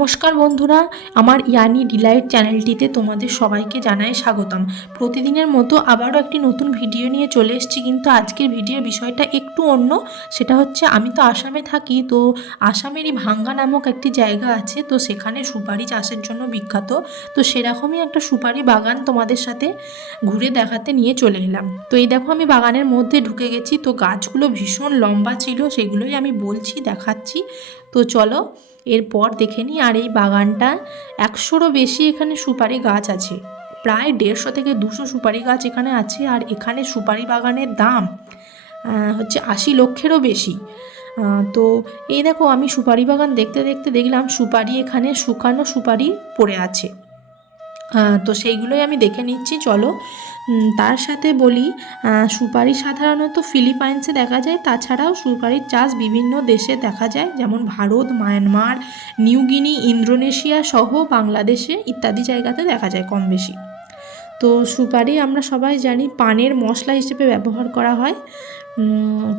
নমস্কার বন্ধুরা, আমার ইয়ানি ডিলাইট চ্যানেলটিতে তোমাদের সবাইকে জানাই স্বাগতম। প্রতিদিনের মতো আবারও একটি নতুন ভিডিও নিয়ে চলে এসেছি, কিন্তু আজকের ভিডিওর বিষয়টা একটু অন্য। সেটা হচ্ছে, আমি তো আসামে থাকি, তো আসামেরই ভাঙ্গা নামক একটি জায়গা আছে, তো সেখানে সুপারি চাষের জন্য বিখ্যাত। তো সেরকমই একটা সুপারি বাগান তোমাদের সাথে ঘুরে দেখাতে নিয়ে চলে এলাম। তো এই দেখো, আমি বাগানের মধ্যে ঢুকে গেছি, তো গাছগুলো ভীষণ লম্বা ছিল, সেগুলোই আমি বলছি, দেখাচ্ছি। তো চলো, এরপর দেখে নিই, আর এই বাগানটা একশোরও বেশি এখানে সুপারি গাছ আছে। প্রায় দেড়শো থেকে দুশো সুপারি গাছ এখানে আছে, আর এখানে সুপারি বাগানের দাম হচ্ছে আশি লক্ষেরও বেশি। তো এই দেখো, আমি সুপারি বাগান দেখতে দেখতে দেখলাম, সুপারি এখানে শুকানো সুপারি পড়ে আছে। তো সেইগুলোই আমি দেখে নিচ্ছি, চলো। তার সাথে বলি সুপারি সাধারণত ফিলিপাইন্সে দেখা যায়, তাছাড়াও সুপারির চাষ বিভিন্ন দেশে দেখা যায়, যেমন ভারত, মায়ানমার নিউগিনি ইন্দোনেশিয়া সহ বাংলাদেশে ইত্যাদি জায়গাতে দেখা যায় কম বেশি। তো সুপারি আমরা সবাই জানি পানের মশলা হিসেবে ব্যবহার করা হয়।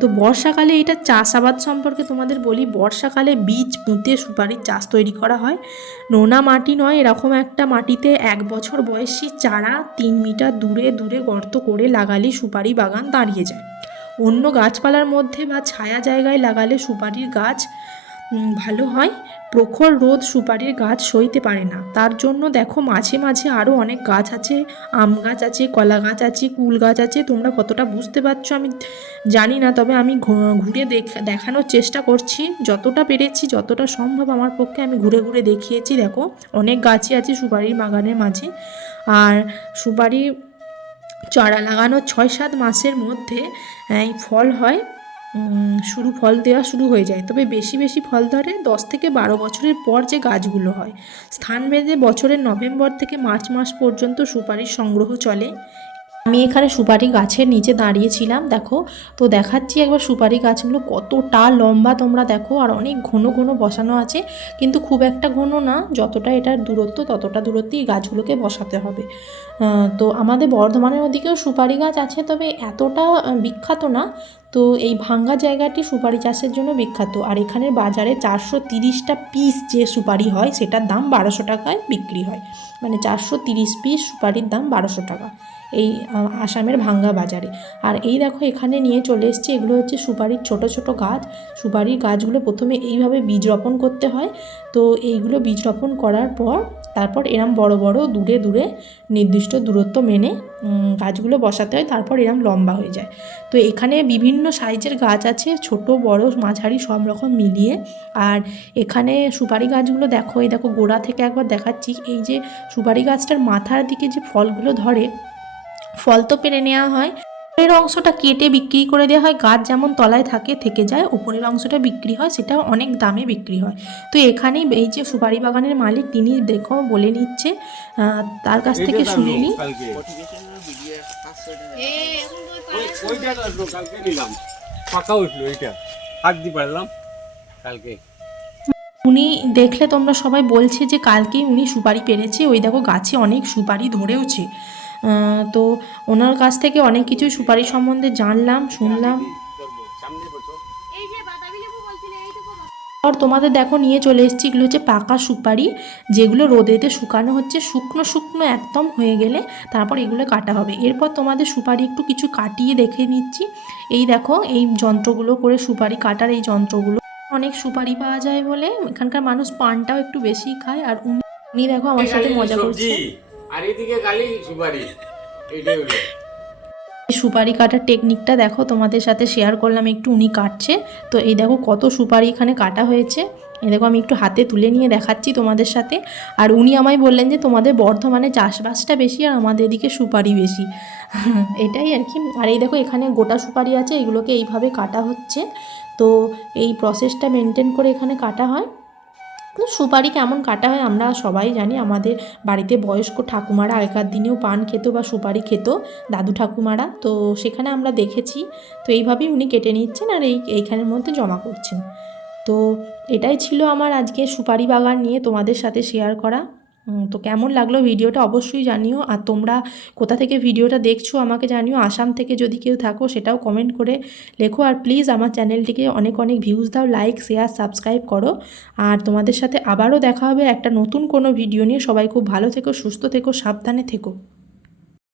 তো বর্ষাকালে এটা চাষাবাদ সম্পর্কে তোমাদের বলি, বর্ষাকালে বীজ পুঁতে সুপারির চাষ তৈরি করা হয়। নোনা মাটি নয়, এরকম একটা মাটিতে এক বছর বয়সী চারা তিন মিটার দূরে দূরে গর্ত করে লাগালে সুপারি বাগান দাঁড়িয়ে যায়। অন্য গাছপালার মধ্যে বা ছায়া জায়গায় লাগালে সুপারির গাছ ভালো হয়? প্রখর রোদ সুপারির গাছ সইতে পারে না। তার জন্য দেখো মাঝে মাঝে আরও অনেক গাছ আছে। আম গাছ আছে, কলা গাছ আছে, কুল গাছ আছে। তোমরা কতটা বুঝতে পারছ আমি জানি না, তবে আমি ঘুরে দেখ- দেখানোর চেষ্টা করছি। যতটা পেরেছি, যতটা সম্ভব আমার পক্ষে আমি ঘুরে ঘুরে দেখিয়েছি। দেখো, অনেক গাছই আছে সুপারির বাগানের মাঝে। আর সুপারি চারা লাগানোর ছয় সাত মাসের মধ্যে ফল হয়। শুরু, ফল দেওয়া শুরু হয়ে যায়। তবে বেশি বেশি ফল ধরে দশ থেকে বারো বছরের পর যে গাছগুলো হয়। স্থান ভেদে বছরের নভেম্বর থেকে মার্চ মাস পর্যন্ত সুপারির সংগ্রহ চলে। আমি এখানে সুপারি গাছের নিচে দাঁড়িয়েছিলাম, দেখো। তো দেখাচ্ছি একবার সুপারি গাছগুলো কতটা লম্বা তোমরা দেখো, আর অনেক ঘন ঘন বসানো আছে। কিন্তু খুব একটা ঘন না, যতটা এটার দূরত্ব ততটা দূরত্বেই গাছগুলোকে বসাতে হবে। তো আমাদের বর্ধমানের ওদিকেও সুপারি গাছ আছে, তবে এতটা বিখ্যাত না। তো এই ভাঙ্গা জায়গাটি সুপারি চাষের জন্য বিখ্যাত। আর এখানে বাজারে চারশো তিরিশটা পিস যে সুপারি হয়, সেটার দাম বারোশো টাকায় বিক্রি হয়। মানে চারশো তিরিশ পিস সুপারির দাম বারোশো টাকা এই আসামের ভাঙ্গা বাজারে। আর এই দেখো, এখানে নিয়ে চলে এসছে, এগুলো হচ্ছে সুপারির ছোট ছোট গাছ। সুপারির গাছগুলো প্রথমে এইভাবে বীজ রোপণ করতে হয়। তো এইগুলো বীজ রোপণ করার পর তারপর এরম বড় বড় দূরে দূরে নির্দিষ্ট দূরত্ব মেনে গাছগুলো বসাতে হয়, তারপর এরম লম্বা হয়ে যায়। তো এখানে বিভিন্ন সাইজের গাছ আছে, ছোট, বড়, মাঝারি, সব রকম মিলিয়ে। আর এখানে সুপারি গাছগুলো দেখো, এই দেখো গোড়া থেকে একবার দেখাচ্ছি। এই যে সুপারি গাছটার মাথার দিকে যে ফলগুলো ধরে, ফল তো পেরে নেওয়া হয়। উপরের অংশটা কেটে বিক্রি করে দেওয়া হয় গাছ যেমন তলায় থাকে থেকে যায় উপরের অংশটা বিক্রি হয় সেটা অনেক দামে বিক্রি হয়। তো এখানেই এই যে সুপারি বাগানের মালিক তিনি দেখো বলে নিচ্ছে তার কাছ থেকে শুনে নিই। ফাঁকা উঠল এটা হাত দিয়ে পারলাম কালকে। উনি দেখলে তোমরা সবাই বলছে যে কালকেই উনি সুপারি পেরেছে ওই দেখো গাছে অনেক সুপারি ধরেওছে। তো ওনার কাছ থেকে অনেক কিছুই সুপারি সম্বন্ধে জানলাম শুনলাম। আর তোমাদের দেখো নিয়ে চলে এসেছি। এগুলো হচ্ছে পাকা সুপারি যেগুলো রোদেতে শুকানো হচ্ছে। শুকনো শুকনো একদম হয়ে গেলে তারপর এগুলো কাটা হবে। এরপর তোমাদের সুপারি একটু কিছু কাটিয়ে দেখে নিচ্ছি। এই দেখো এই যন্ত্রগুলো করে সুপারি কাটার এই যন্ত্রগুলো। অনেক সুপারি পাওয়া যায় বলে। এখানকার মানুষ পানটাও একটু বেশি খায়। আর উনি দেখো আমার সাথে মজা করছে। আর এদিকে খালি সুপারি সুপারি কাটার টেকনিকটা দেখো, তোমাদের সাথে শেয়ার করলাম, একটু উনি কাটছে। তো এই দেখো কত সুপারি এখানে কাটা হয়েছে। এ দেখো আমি একটু হাতে তুলে নিয়ে দেখাচ্ছি তোমাদের সাথে। আর উনি আমায় বললেন যে, তোমাদের বর্ধমানে চাষবাসটা বেশি আর আমাদের এদিকে সুপারি বেশি। এটাই আর কি। আর এই দেখো এখানে গোটা সুপারি আছে, এগুলোকে এইভাবে কাটা হচ্ছে। তো এই প্রসেসটা মেনটেন করে এখানে কাটা হয়। সুপারি কেমন কাটা হয় আমরা সবাই জানি। আমাদের বাড়িতে বয়স্ক ঠাকুমারা আগেকার দিনেও পান খেত বা সুপারি খেত, দাদু ঠাকুমারা। তো সেখানে আমরা দেখেছি। তো এইভাবেই উনি কেটে নিচ্ছেন আর এই, এইখানের মধ্যে জমা করছেন। তো এটাই ছিল আমার আজকে সুপারি বাগান নিয়ে তোমাদের সাথে শেয়ার করা। তো কেমন লাগল ভিডিওটা অবশ্যই জানিও। আর তোমরা কোথা থেকে ভিডিওটা দেখছ আমাকে জানিও। আসাম থেকে যদি কেউ থাকো সেটাও কমেন্ট করে লেখো। আর প্লিজ আমার চ্যানেলটিকে অনেক অনেক ভিউজ দাও লাইক শেয়ার সাবস্ক্রাইব করো। আর তোমাদের সাথে আবারও দেখা হবে একটা নতুন কোনো ভিডিও নিয়ে। সবাই খুব ভালো থেকো, সুস্থ থেকো, সাবধানে থেকো।